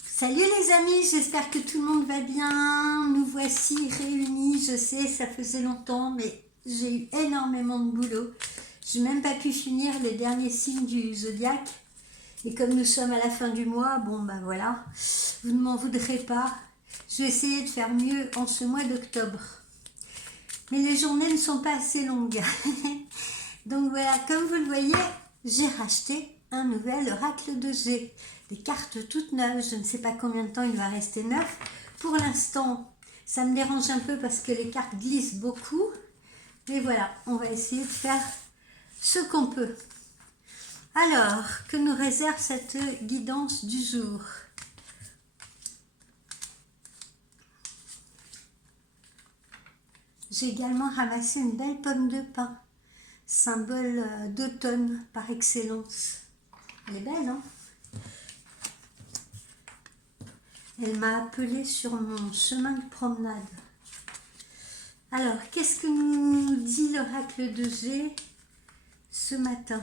Salut les amis, j'espère que tout le monde va bien. Nous voici réunis, je sais, ça faisait longtemps, mais j'ai eu énormément de boulot. Je n'ai même pas pu finir les derniers signes du zodiaque. Et comme nous sommes à la fin du mois, bon ben voilà, vous ne m'en voudrez pas. Je vais essayer de faire mieux en ce mois d'octobre. Mais les journées ne sont pas assez longues. Donc voilà, comme vous le voyez, j'ai racheté un nouvel oracle de G. Des cartes toutes neuves, je ne sais pas combien de temps il va rester neuf. Pour l'instant, ça me dérange un peu parce que les cartes glissent beaucoup. Mais voilà, on va essayer de faire ce qu'on peut. Alors, que nous réserve cette guidance du jour? J'ai également ramassé une belle pomme de pin, symbole d'automne par excellence. Elle est belle, hein? Elle m'a appelée sur mon chemin de promenade. Alors, qu'est-ce que nous dit l'oracle de G ce matin?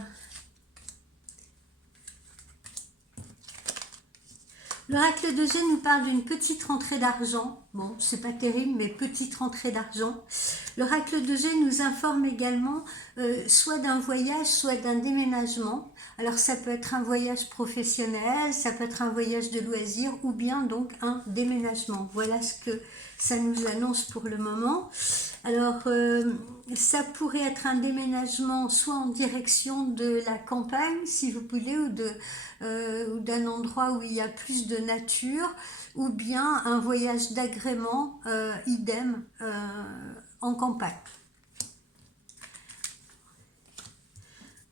L'oracle de G nous parle d'une petite rentrée d'argent. Bon, c'est pas terrible, mais petite rentrée d'argent. L'oracle de G nous informe également soit d'un voyage, soit d'un déménagement. Alors ça peut être un voyage professionnel, ça peut être un voyage de loisirs ou bien donc un déménagement. Voilà ce que ça nous annonce pour le moment. Alors ça pourrait être un déménagement soit en direction de la campagne si vous voulez ou d'un endroit où il y a plus de nature ou bien un voyage d'agrément idem en campagne.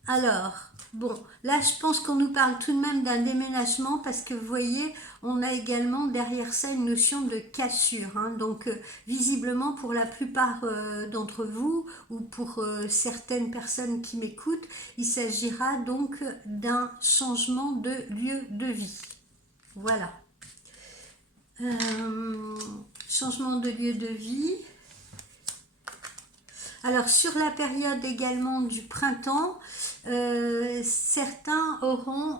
Alors, bon, là je pense qu'on nous parle tout de même d'un déménagement parce que vous voyez, on a également derrière ça une notion de cassure. Hein, donc visiblement pour la plupart d'entre vous ou pour certaines personnes qui m'écoutent, il s'agira donc d'un changement de lieu de vie. Voilà. Changement de lieu de vie. Alors sur la période également du printemps, certains auront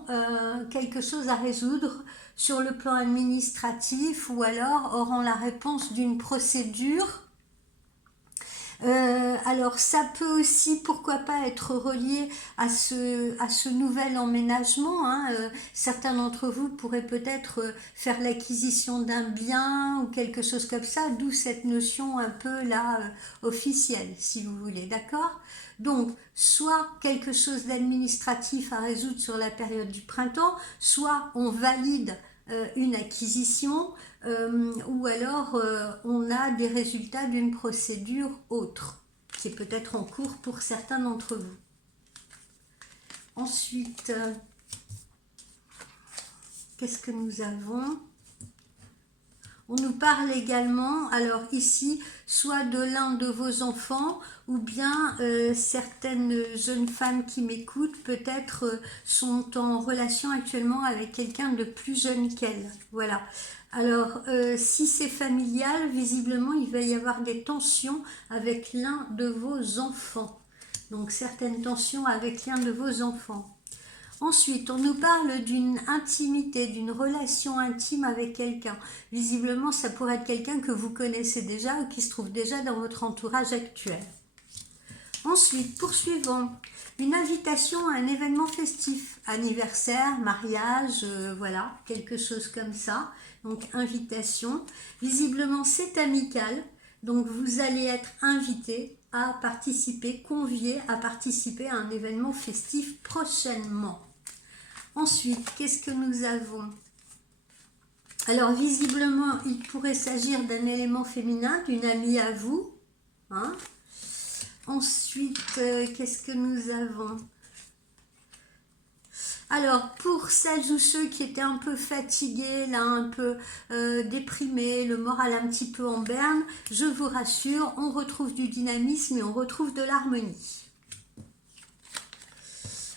quelque chose à résoudre sur le plan administratif ou alors auront la réponse d'une procédure. Alors ça peut aussi, pourquoi pas, être relié à ce nouvel emménagement. Hein. Certains d'entre vous pourraient peut-être faire l'acquisition d'un bien ou quelque chose comme ça, d'où cette notion un peu là officielle, si vous voulez, d'accord? Donc, soit quelque chose d'administratif à résoudre sur la période du printemps, soit on valide une acquisition, ou alors on a des résultats d'une procédure autre, qui est peut-être en cours pour certains d'entre vous. Ensuite, qu'est-ce que nous avons? On nous parle également, alors ici, soit de l'un de vos enfants, ou bien certaines jeunes femmes qui m'écoutent, peut-être sont en relation actuellement avec quelqu'un de plus jeune qu'elles. Voilà. Alors, si c'est familial, visiblement, il va y avoir des tensions avec l'un de vos enfants. Donc, certaines tensions avec l'un de vos enfants. Ensuite, on nous parle d'une intimité, d'une relation intime avec quelqu'un. Visiblement, ça pourrait être quelqu'un que vous connaissez déjà ou qui se trouve déjà dans votre entourage actuel. Ensuite, poursuivons. Une invitation à un événement festif, anniversaire, mariage, voilà, quelque chose comme ça. Donc, invitation. Visiblement, c'est amical. Donc, vous allez être invité à participer, convié à participer à un événement festif prochainement. Ensuite, qu'est-ce que nous avons? Alors, visiblement, il pourrait s'agir d'un élément féminin, d'une amie à vous. Hein? Ensuite, qu'est-ce que nous avons? Alors, pour celles ou ceux qui étaient un peu fatigués, là, un peu déprimés, le moral un petit peu en berne, je vous rassure, on retrouve du dynamisme et on retrouve de l'harmonie.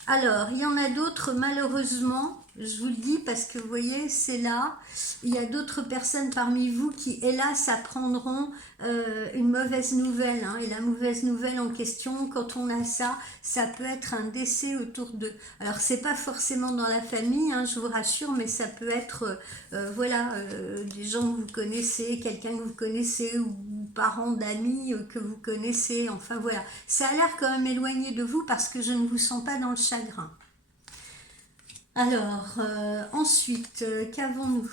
Alors, il y en a d'autres, malheureusement, Je vous le dis parce que vous voyez, c'est là. Il y a d'autres personnes parmi vous qui, hélas, apprendront une mauvaise nouvelle. Hein. Et la mauvaise nouvelle en question, quand on a ça, ça peut être un décès autour d'eux. Alors, c'est pas forcément dans la famille, hein, je vous rassure, mais ça peut être, voilà, des gens que vous connaissez, quelqu'un que vous connaissez, ou parents d'amis que vous connaissez. Enfin, voilà. Ça a l'air quand même éloigné de vous parce que je ne vous sens pas dans le chagrin. Alors, ensuite, qu'avons-nous?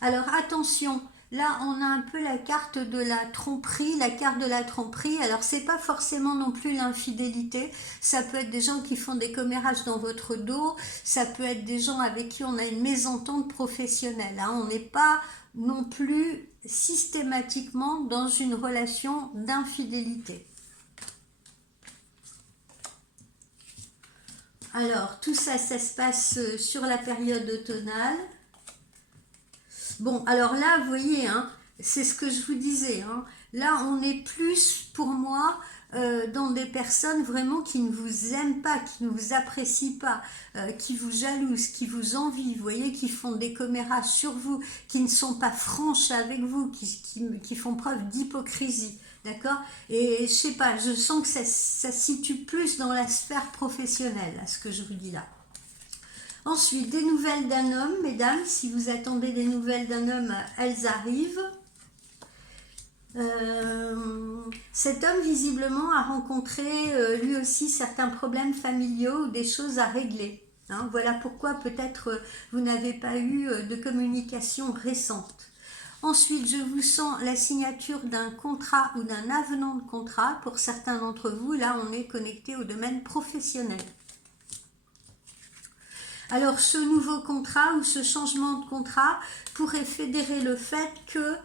Alors, attention, là, on a un peu la carte de la tromperie, la carte de la tromperie. Alors, c'est pas forcément non plus l'infidélité. Ça peut être des gens qui font des commérages dans votre dos. Ça peut être des gens avec qui on a une mésentente professionnelle. Hein. On n'est pas non plus systématiquement dans une relation d'infidélité. Alors, tout ça, ça se passe sur la période automnale. Bon, alors là, vous voyez, hein, c'est ce que je vous disais. Hein, là, on est plus, pour moi, dans des personnes vraiment qui ne vous aiment pas, qui ne vous apprécient pas, qui vous jalousent, qui vous envient, vous voyez, qui font des commérages sur vous, qui ne sont pas franches avec vous, qui font preuve d'hypocrisie. D'accord? Et je sais pas, je sens que ça se situe plus dans la sphère professionnelle, à ce que je vous dis là. Ensuite, des nouvelles d'un homme, mesdames, si vous attendez des nouvelles d'un homme, elles arrivent. Cet homme, visiblement, a rencontré lui aussi certains problèmes familiaux ou des choses à régler. Hein, voilà pourquoi peut-être vous n'avez pas eu de communication récente. Ensuite, je vous sens la signature d'un contrat ou d'un avenant de contrat. Pour certains d'entre vous, là, on est connecté au domaine professionnel. Alors, ce nouveau contrat ou ce changement de contrat pourrait fédérer le fait que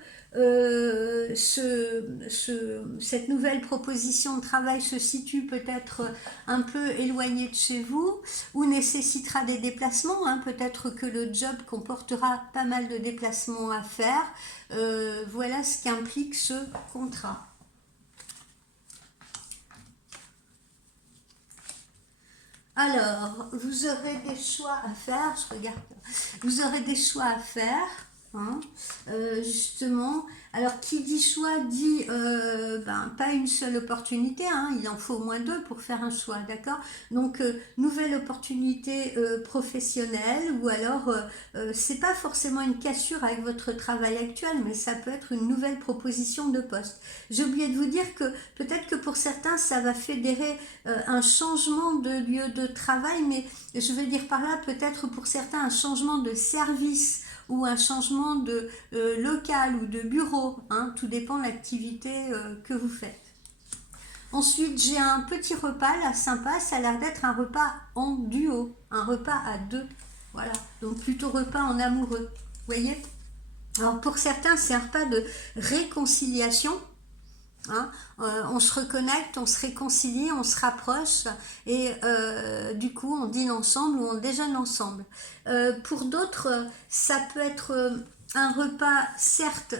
cette nouvelle proposition de travail se situe peut-être un peu éloignée de chez vous ou nécessitera des déplacements. Hein. Peut-être que le job comportera pas mal de déplacements à faire. Voilà ce qu'implique ce contrat. Alors, vous aurez des choix à faire, je regarde, vous aurez des choix à faire, hein, justement. Alors, qui dit choix dit pas une seule opportunité, hein, il en faut au moins deux pour faire un choix, d'accord? Donc, nouvelle opportunité professionnelle, ou alors, c'est pas forcément une cassure avec votre travail actuel, mais ça peut être une nouvelle proposition de poste. J'ai oublié de vous dire que peut-être que pour certains, ça va fédérer un changement de lieu de travail, mais je veux dire par là peut-être pour certains un changement de service ou un changement de local ou de bureau, hein, tout dépend de l'activité que vous faites. Ensuite, j'ai un petit repas là sympa, ça a l'air d'être un repas en duo, un repas à deux, voilà, donc plutôt repas en amoureux, vous voyez. Alors pour certains, c'est un repas de réconciliation. Hein, on se reconnecte, on se réconcilie, on se rapproche et du coup on dîne ensemble ou on déjeune ensemble. Pour d'autres, ça peut être un repas, certes,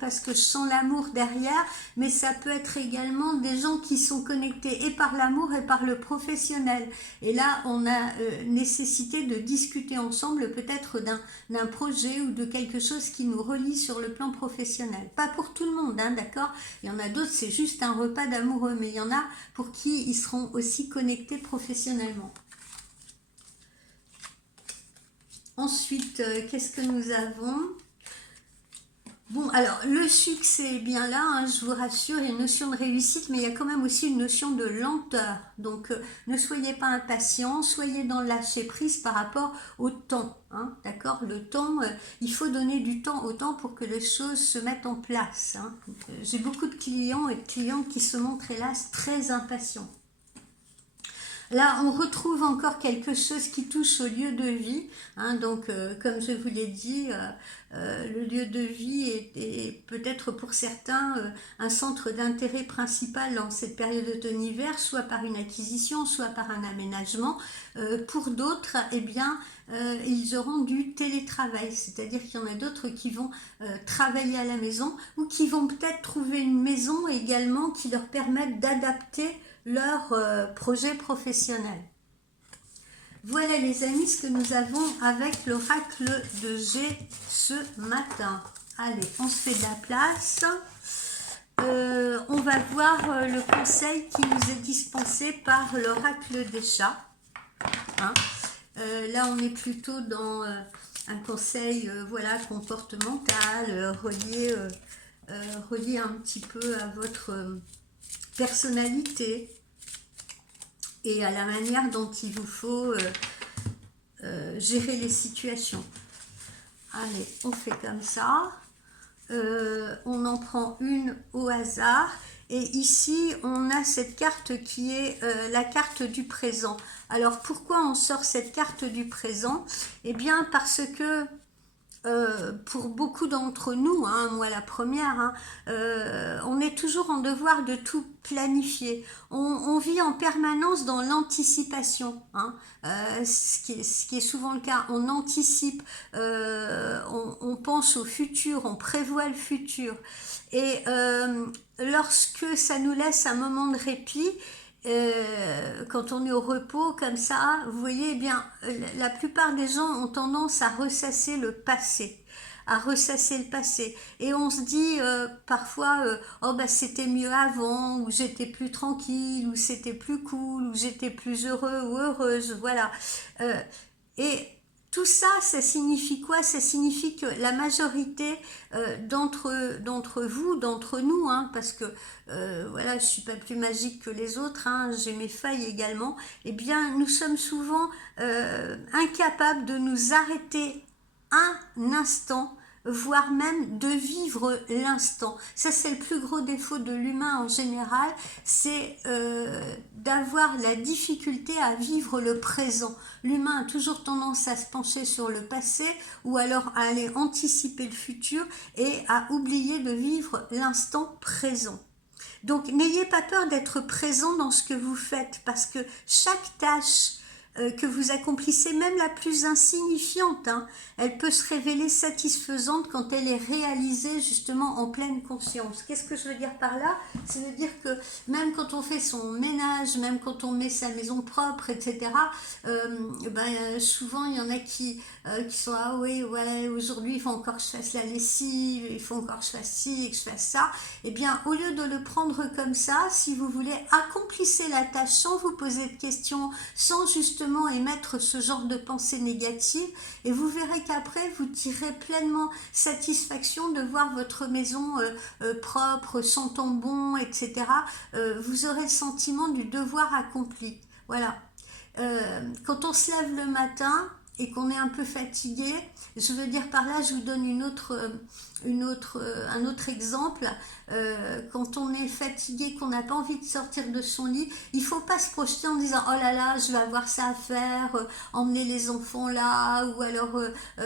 parce que je sens l'amour derrière, mais ça peut être également des gens qui sont connectés et par l'amour et par le professionnel. Et là, on a nécessité de discuter ensemble peut-être d'un projet ou de quelque chose qui nous relie sur le plan professionnel. Pas pour tout le monde, hein, d'accord? Il y en a d'autres, c'est juste un repas d'amoureux, mais il y en a pour qui ils seront aussi connectés professionnellement. Ensuite, qu'est-ce que nous avons? Bon, alors, le succès est bien là, hein, je vous rassure, il y a une notion de réussite, mais il y a quand même aussi une notion de lenteur. Donc, ne soyez pas impatients, soyez dans le lâcher-prise par rapport au temps. Hein, d'accord? Le temps, il faut donner du temps au temps pour que les choses se mettent en place. Hein. J'ai beaucoup de clients et de clientes qui se montrent, hélas, très impatients. Là, on retrouve encore quelque chose qui touche au lieu de vie. Hein, donc, comme je vous l'ai dit, le lieu de vie est peut-être pour certains un centre d'intérêt principal dans cette période automne-hiver, soit par une acquisition, soit par un aménagement. Pour d'autres, eh bien, ils auront du télétravail, c'est-à-dire qu'il y en a d'autres qui vont travailler à la maison ou qui vont peut-être trouver une maison également qui leur permette d'adapter leur projet professionnel. Voilà les amis ce que nous avons avec l'oracle de G ce matin. Allez, on se fait de la place. On va voir le conseil qui nous est dispensé par l'oracle des chats. Hein, là, on est plutôt dans un conseil voilà, comportemental, relié un petit peu à votre personnalité et à la manière dont il vous faut gérer les situations. Allez, on fait comme ça. On en prend une au hasard. Et ici, on a cette carte qui est la carte du présent. Alors, pourquoi on sort cette carte du présent? Eh bien, parce que pour beaucoup d'entre nous, hein, moi la première, hein, on est toujours en devoir de tout planifier. On vit en permanence dans l'anticipation, hein, ce qui est souvent le cas. On anticipe, on pense au futur, on prévoit le futur. Et lorsque ça nous laisse un moment de répit, quand on est au repos comme ça, vous voyez, eh bien, la plupart des gens ont tendance à ressasser le passé, et on se dit parfois oh bah c'était mieux avant, ou j'étais plus tranquille, ou c'était plus cool, ou j'étais plus heureux ou heureuse, voilà. Et tout ça, ça signifie quoi? Ça signifie que la majorité d'entre vous, d'entre nous, hein, parce que voilà, je suis pas plus magique que les autres, hein, j'ai mes failles également, eh bien, nous sommes souvent incapables de nous arrêter un instant, voire même de vivre l'instant. Ça, c'est le plus gros défaut de l'humain en général, c'est d'avoir la difficulté à vivre le présent. L'humain a toujours tendance à se pencher sur le passé, ou alors à aller anticiper le futur et à oublier de vivre l'instant présent. Donc, n'ayez pas peur d'être présent dans ce que vous faites, parce que chaque tâche que vous accomplissez, même la plus insignifiante, hein, elle peut se révéler satisfaisante quand elle est réalisée justement en pleine conscience. Qu'est-ce que je veux dire par là? C'est de dire que même quand on fait son ménage, même quand on met sa maison propre, etc., souvent il y en a qui sont ah oui, ouais, aujourd'hui il faut encore que je fasse la lessive, il faut encore que je fasse ci, que je fasse ça. Eh bien, au lieu de le prendre comme ça, si vous voulez, accomplissez la tâche sans vous poser de questions, sans justement émettre ce genre de pensée négative, et vous verrez qu'après vous tirez pleinement satisfaction de voir votre maison propre, sentant bon, etc. Vous aurez le sentiment du devoir accompli. Voilà. Quand on se lève le matin et qu'on est un peu fatigué, je veux dire par là, je vous donne un autre exemple. Quand on est fatigué, qu'on n'a pas envie de sortir de son lit, il ne faut pas se projeter en disant oh là là, je vais avoir ça à faire, emmener les enfants là, ou alors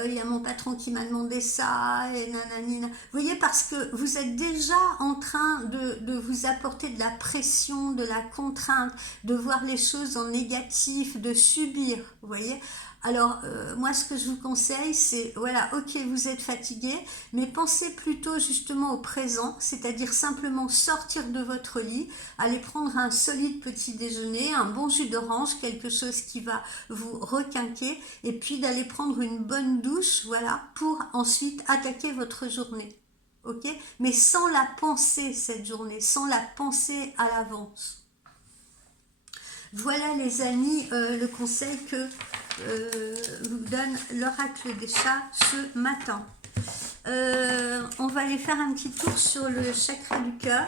il y a mon patron qui m'a demandé ça, et nanani. Vous voyez, parce que vous êtes déjà en train de vous apporter de la pression, de la contrainte, de voir les choses en négatif, de subir, vous voyez. Alors, moi, ce que je vous conseille, c'est, voilà, ok, vous êtes fatigué, mais pensez plutôt justement au présent, c'est-à-dire simplement sortir de votre lit, aller prendre un solide petit déjeuner, un bon jus d'orange, quelque chose qui va vous requinquer, et puis d'aller prendre une bonne douche, voilà, pour ensuite attaquer votre journée. Ok? Mais sans la penser, cette journée, sans la penser à l'avance. Voilà les amis, le conseil que vous donne l'oracle des chats ce matin. On va aller faire un petit tour sur le chakra du cœur.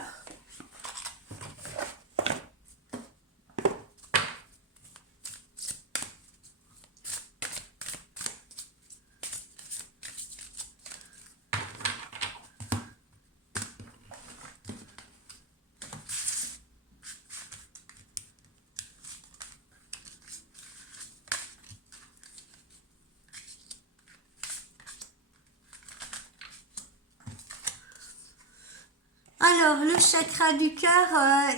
Alors, le chakra du cœur,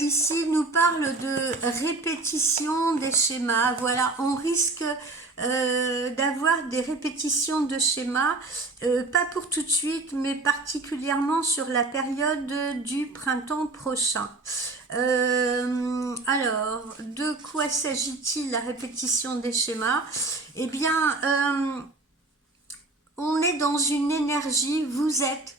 ici, nous parle de répétition des schémas. Voilà, on risque d'avoir des répétitions de schémas, pas pour tout de suite, mais particulièrement sur la période du printemps prochain. Alors, de quoi s'agit-il la répétition des schémas? Eh bien, on est dans une énergie, vous êtes,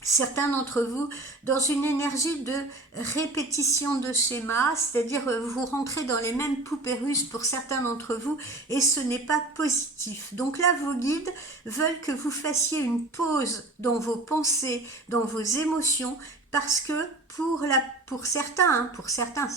certains d'entre vous, dans une énergie de répétition de schémas, c'est-à-dire vous rentrez dans les mêmes poupées russes pour certains d'entre vous et ce n'est pas positif. Donc là, vos guides veulent que vous fassiez une pause dans vos pensées, dans vos émotions, parce que pour certains,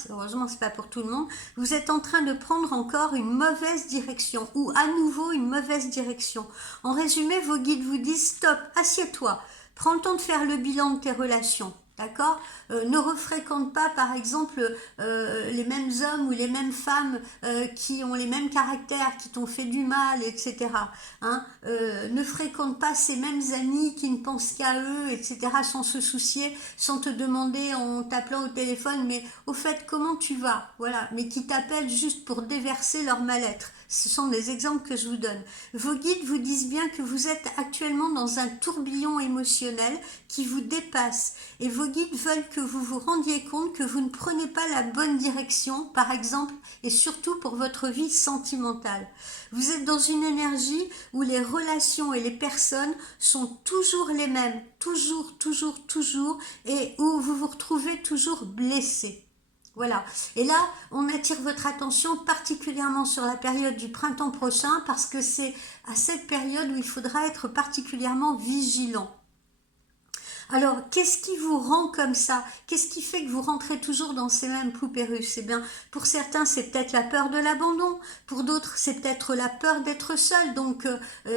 heureusement c'est pas pour tout le monde, vous êtes en train de prendre encore une mauvaise direction ou à nouveau une mauvaise direction. En résumé, vos guides vous disent stop, assieds-toi. Prends le temps de faire le bilan de tes relations, d'accord? Ne refréquente pas, par exemple, les mêmes hommes ou les mêmes femmes qui ont les mêmes caractères, qui t'ont fait du mal, etc. Hein? Ne fréquente pas ces mêmes amis qui ne pensent qu'à eux, etc., sans se soucier, sans te demander en t'appelant au téléphone, mais au fait, comment tu vas? Voilà, mais qui t'appellent juste pour déverser leur mal-être. Ce sont des exemples que je vous donne. Vos guides vous disent bien que vous êtes actuellement dans un tourbillon émotionnel qui vous dépasse. Et vos guides veulent que vous vous rendiez compte que vous ne prenez pas la bonne direction, par exemple, et surtout pour votre vie sentimentale. Vous êtes dans une énergie où les relations et les personnes sont toujours les mêmes, toujours, et où vous vous retrouvez toujours blessé. Voilà. Et là, on attire votre attention particulièrement sur la période du printemps prochain parce que c'est à cette période où il faudra être particulièrement vigilant. Alors, qu'est-ce qui vous rend comme ça? Qu'est-ce qui fait que vous rentrez toujours dans ces mêmes poupées russes? Eh bien, pour certains, c'est peut-être la peur de l'abandon. Pour d'autres, c'est peut-être la peur d'être seul. Donc,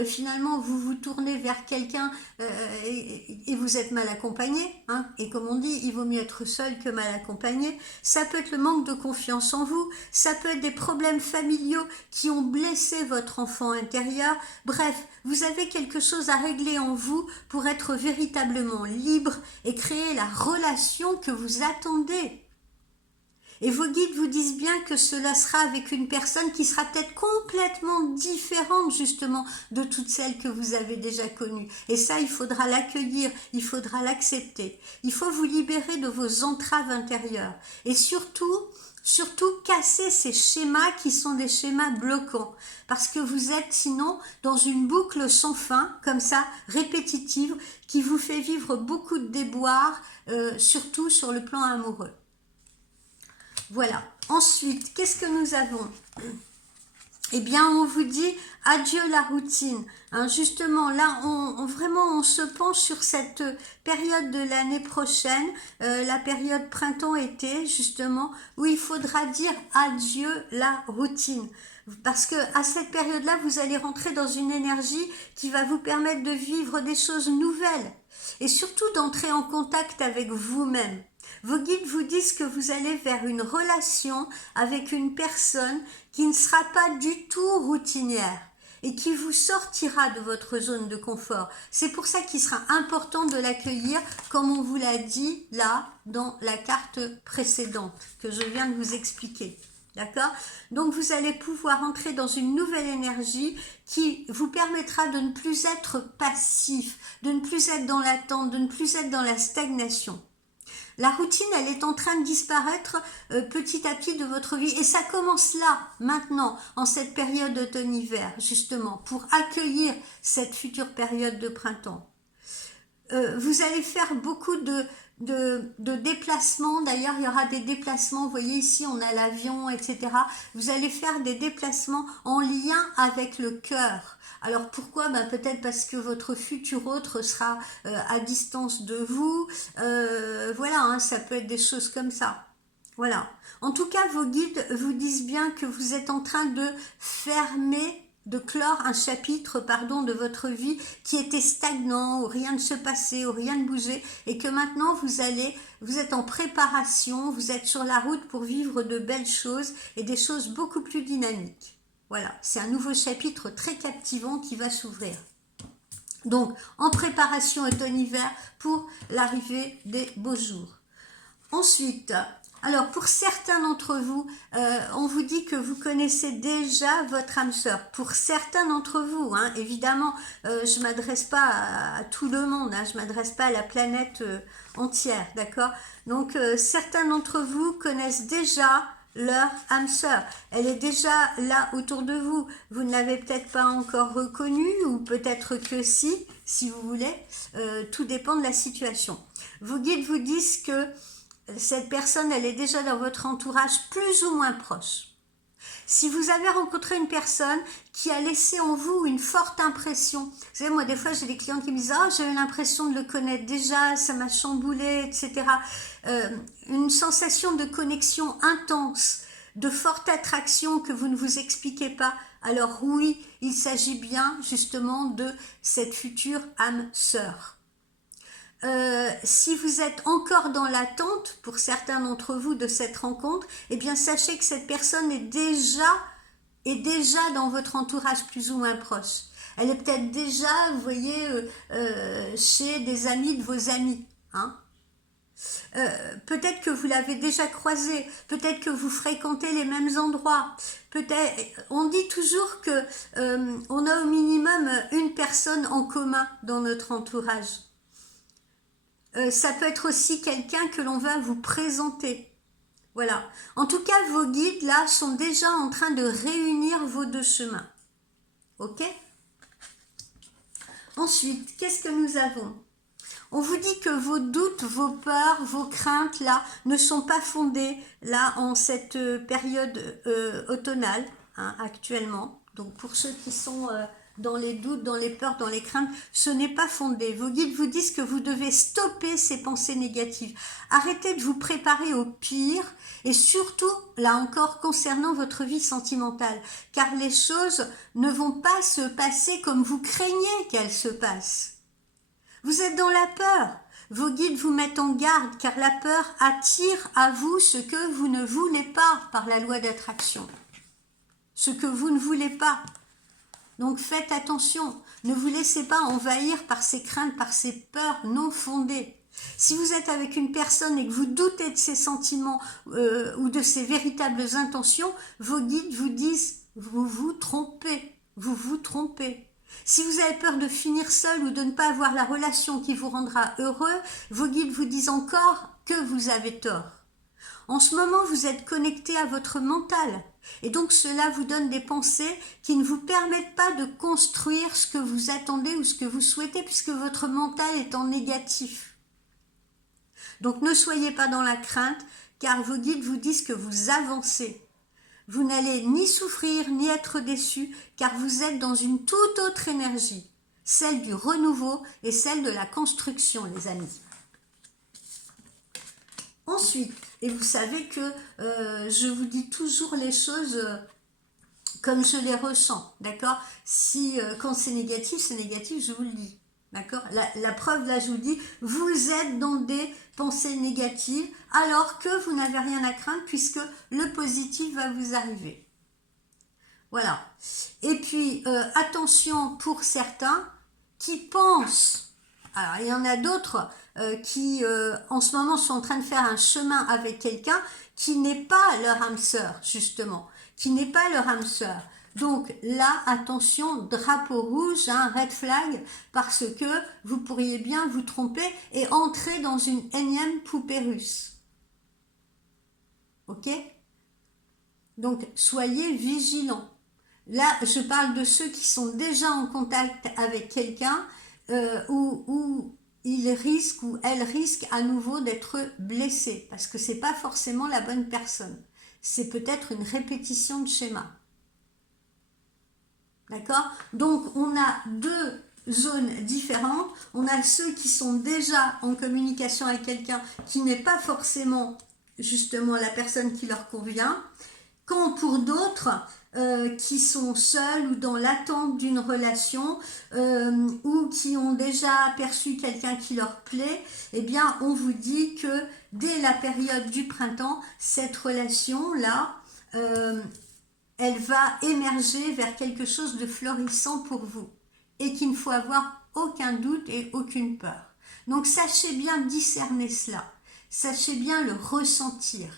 finalement, vous vous tournez vers quelqu'un et vous êtes mal accompagné. Hein. Et comme on dit, il vaut mieux être seul que mal accompagné. Ça peut être le manque de confiance en vous. Ça peut être des problèmes familiaux qui ont blessé votre enfant intérieur. Bref, vous avez quelque chose à régler en vous pour être véritablement libre et créer la relation que vous attendez. Et vos guides vous disent bien que cela sera avec une personne qui sera peut-être complètement différente justement de toutes celles que vous avez déjà connues. Et ça, il faudra l'accueillir, il faudra l'accepter. Il faut vous libérer de vos entraves intérieures. Et surtout casser ces schémas qui sont des schémas bloquants. Parce que vous êtes sinon dans une boucle sans fin, comme ça, répétitive, qui vous fait vivre beaucoup de déboires, surtout sur le plan amoureux. Voilà. Ensuite, qu'est-ce que nous avons ? Eh bien, on vous dit adieu la routine. Hein, justement, là, on se penche sur cette période de l'année prochaine, la période printemps-été, justement, où il faudra dire adieu la routine. Parce que à cette période-là, vous allez rentrer dans une énergie qui va vous permettre de vivre des choses nouvelles et surtout d'entrer en contact avec vous-même. Vos guides vous disent que vous allez vers une relation avec une personne qui ne sera pas du tout routinière et qui vous sortira de votre zone de confort. C'est pour ça qu'il sera important de l'accueillir, comme on vous l'a dit là dans la carte précédente que je viens de vous expliquer. D'accord? Donc vous allez pouvoir entrer dans une nouvelle énergie qui vous permettra de ne plus être passif, de ne plus être dans l'attente, de ne plus être dans la stagnation. La routine, elle est en train de disparaître petit à petit de votre vie. Et ça commence là, maintenant, en cette période d'automne-hiver, justement, pour accueillir cette future période de printemps. Vous allez faire beaucoup de déplacements. D'ailleurs, il y aura des déplacements. Vous voyez ici, on a l'avion, etc. Vous allez faire des déplacements en lien avec le cœur. Alors pourquoi? Peut-être parce que votre futur autre sera à distance de vous. Voilà, hein, ça peut être des choses comme ça. Voilà. En tout cas, vos guides vous disent bien que vous êtes en train de clore un chapitre, de votre vie qui était stagnant, où rien ne se passait, où rien ne bougeait, et que maintenant vous êtes en préparation, vous êtes sur la route pour vivre de belles choses et des choses beaucoup plus dynamiques. Voilà, c'est un nouveau chapitre très captivant qui va s'ouvrir. Donc, en préparation automne-hiver pour l'arrivée des beaux jours. Ensuite, Alors, pour certains d'entre vous, on vous dit que vous connaissez déjà votre âme sœur. Pour certains d'entre vous, hein, évidemment, je m'adresse pas à tout le monde, hein, je m'adresse pas à la planète entière, d'accord? Donc, certains d'entre vous connaissent déjà leur âme sœur. Elle est déjà là autour de vous. Vous ne l'avez peut-être pas encore reconnue, ou peut-être que si vous voulez. Tout dépend de la situation. Vos guides vous disent que cette personne, elle est déjà dans votre entourage plus ou moins proche. Si vous avez rencontré une personne qui a laissé en vous une forte impression, vous savez, moi des fois j'ai des clients qui me disent « Ah, j'ai eu l'impression de le connaître déjà, ça m'a chamboulé, etc. » Une sensation de connexion intense, de forte attraction que vous ne vous expliquez pas. Alors oui, il s'agit bien justement de cette future âme sœur. Si vous êtes encore dans l'attente, pour certains d'entre vous, de cette rencontre, eh bien sachez que cette personne est déjà dans votre entourage plus ou moins proche. Elle est peut-être déjà, vous voyez, chez des amis de vos amis. Hein. Peut-être que vous l'avez déjà croisée, peut-être que vous fréquentez les mêmes endroits. Peut-être, on dit toujours que on a au minimum une personne en commun dans notre entourage. Ça peut être aussi quelqu'un que l'on va vous présenter. Voilà. En tout cas, vos guides, là, sont déjà en train de réunir vos deux chemins. Ok? Ensuite, qu'est-ce que nous avons? On vous dit que vos doutes, vos peurs, vos craintes, là, ne sont pas fondées, là, en cette période automnale, hein, actuellement. Donc, pour ceux qui sont dans les doutes, dans les peurs, dans les craintes, ce n'est pas fondé. Vos guides vous disent que vous devez stopper ces pensées négatives. Arrêtez de vous préparer au pire, et surtout, là encore, concernant votre vie sentimentale, car les choses ne vont pas se passer comme vous craignez qu'elles se passent. Vous êtes dans la peur. Vos guides vous mettent en garde, car la peur attire à vous ce que vous ne voulez pas par la loi d'attraction. Ce que vous ne voulez pas. Donc faites attention, ne vous laissez pas envahir par ces craintes, par ces peurs non fondées. Si vous êtes avec une personne et que vous doutez de ses sentiments ou de ses véritables intentions, vos guides vous disent « vous vous trompez, vous vous trompez ». Si vous avez peur de finir seul ou de ne pas avoir la relation qui vous rendra heureux, vos guides vous disent encore que vous avez tort. En ce moment, vous êtes connecté à votre mental. Et donc cela vous donne des pensées qui ne vous permettent pas de construire ce que vous attendez ou ce que vous souhaitez, puisque votre mental est en négatif. Donc ne soyez pas dans la crainte, car vos guides vous disent que vous avancez. Vous n'allez ni souffrir ni être déçu, car vous êtes dans une toute autre énergie, celle du renouveau et celle de la construction, les amis. Ensuite, et vous savez que je vous dis toujours les choses comme je les ressens, d'accord? Si quand c'est négatif, je vous le dis, d'accord? La preuve, là, je vous dis, vous êtes dans des pensées négatives, alors que vous n'avez rien à craindre, puisque le positif va vous arriver. Voilà. Et puis, attention pour certains qui pensent, alors il y en a d'autres qui en ce moment sont en train de faire un chemin avec quelqu'un qui n'est pas leur âme sœur, justement, qui n'est pas leur âme sœur. Donc là, attention, drapeau rouge, hein, red flag, parce que vous pourriez bien vous tromper et entrer dans une énième poupée russe. Ok? Donc soyez vigilants. Là, je parle de ceux qui sont déjà en contact avec quelqu'un où il risque ou elle risque à nouveau d'être blessée, parce que c'est pas forcément la bonne personne. C'est peut-être une répétition de schéma. D'accord? Donc, on a deux zones différentes. On a ceux qui sont déjà en communication avec quelqu'un qui n'est pas forcément justement la personne qui leur convient. Quand pour d'autres qui sont seuls ou dans l'attente d'une relation ou qui ont déjà aperçu quelqu'un qui leur plaît, eh bien on vous dit que dès la période du printemps, cette relation-là, elle va émerger vers quelque chose de florissant pour vous et qu'il ne faut avoir aucun doute et aucune peur. Donc sachez bien discerner cela, sachez bien le ressentir.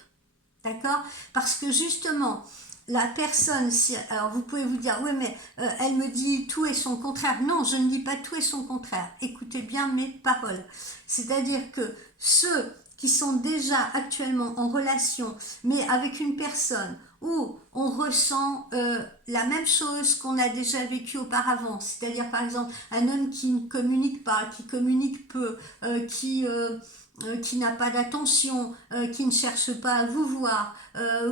d'accord? Parce que justement, la personne, alors vous pouvez vous dire, oui mais elle me dit tout et son contraire. Non, je ne dis pas tout et son contraire. Écoutez bien mes paroles. C'est-à-dire que ceux qui sont déjà actuellement en relation, mais avec une personne où on ressent la même chose qu'on a déjà vécu auparavant, c'est-à-dire par exemple un homme qui ne communique pas, qui communique peu, qui n'a pas d'attention, qui ne cherche pas à vous voir,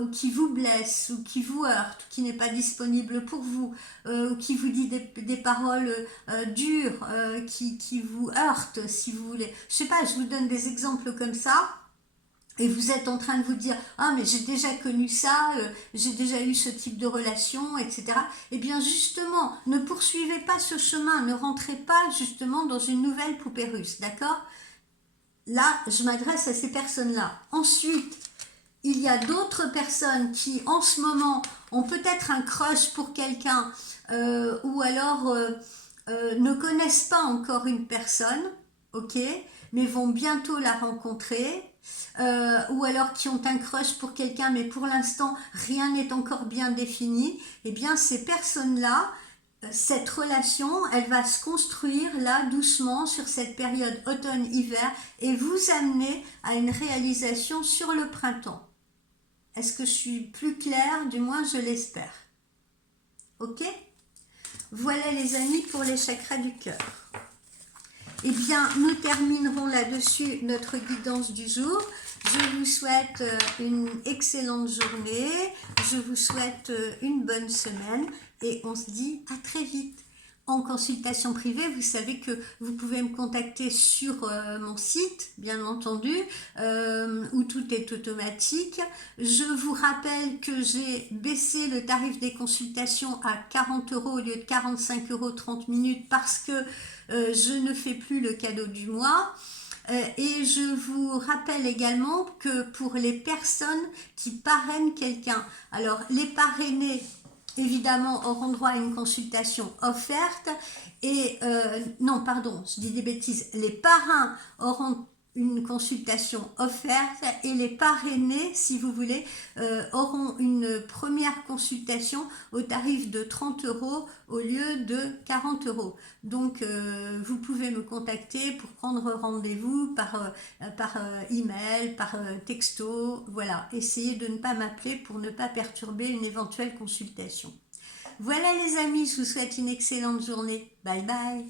ou qui vous blesse, ou qui vous heurte, qui n'est pas disponible pour vous, ou qui vous dit des paroles dures, qui vous heurtent, si vous voulez. Je sais pas, je vous donne des exemples comme ça. Et vous êtes en train de vous dire, ah mais j'ai déjà connu ça, j'ai déjà eu ce type de relation, etc. Eh bien justement, ne poursuivez pas ce chemin, ne rentrez pas justement dans une nouvelle poupée russe, d'accord? Là, je m'adresse à ces personnes-là. Ensuite, il y a d'autres personnes qui, en ce moment, ont peut-être un crush pour quelqu'un ou alors ne connaissent pas encore une personne, ok, mais vont bientôt la rencontrer. Ou alors qui ont un crush pour quelqu'un, mais pour l'instant, rien n'est encore bien défini. Eh bien, ces personnes-là, cette relation, elle va se construire là doucement sur cette période automne-hiver et vous amener à une réalisation sur le printemps. Est-ce que je suis plus claire? Du moins, je l'espère. Ok? Voilà les amis pour les chakras du cœur. Eh bien, nous terminerons là-dessus notre guidance du jour. Je vous souhaite une excellente journée, je vous souhaite une bonne semaine et on se dit à très vite. En consultation privée, vous savez que vous pouvez me contacter sur mon site, bien entendu, où tout est automatique. Je vous rappelle que j'ai baissé le tarif des consultations à 40 € au lieu de 45 € 30 minutes parce que je ne fais plus le cadeau du mois. Et je vous rappelle également que pour les personnes qui parrainent quelqu'un, alors les parrainés évidemment auront droit à une consultation offerte et non pardon je dis des bêtises, les parrains auront une consultation offerte et les parrainés, si vous voulez, auront une première consultation au tarif de 30 € au lieu de 40 €. Donc, vous pouvez me contacter pour prendre rendez-vous par email, par texto. Voilà, essayez de ne pas m'appeler pour ne pas perturber une éventuelle consultation. Voilà les amis, je vous souhaite une excellente journée. Bye bye.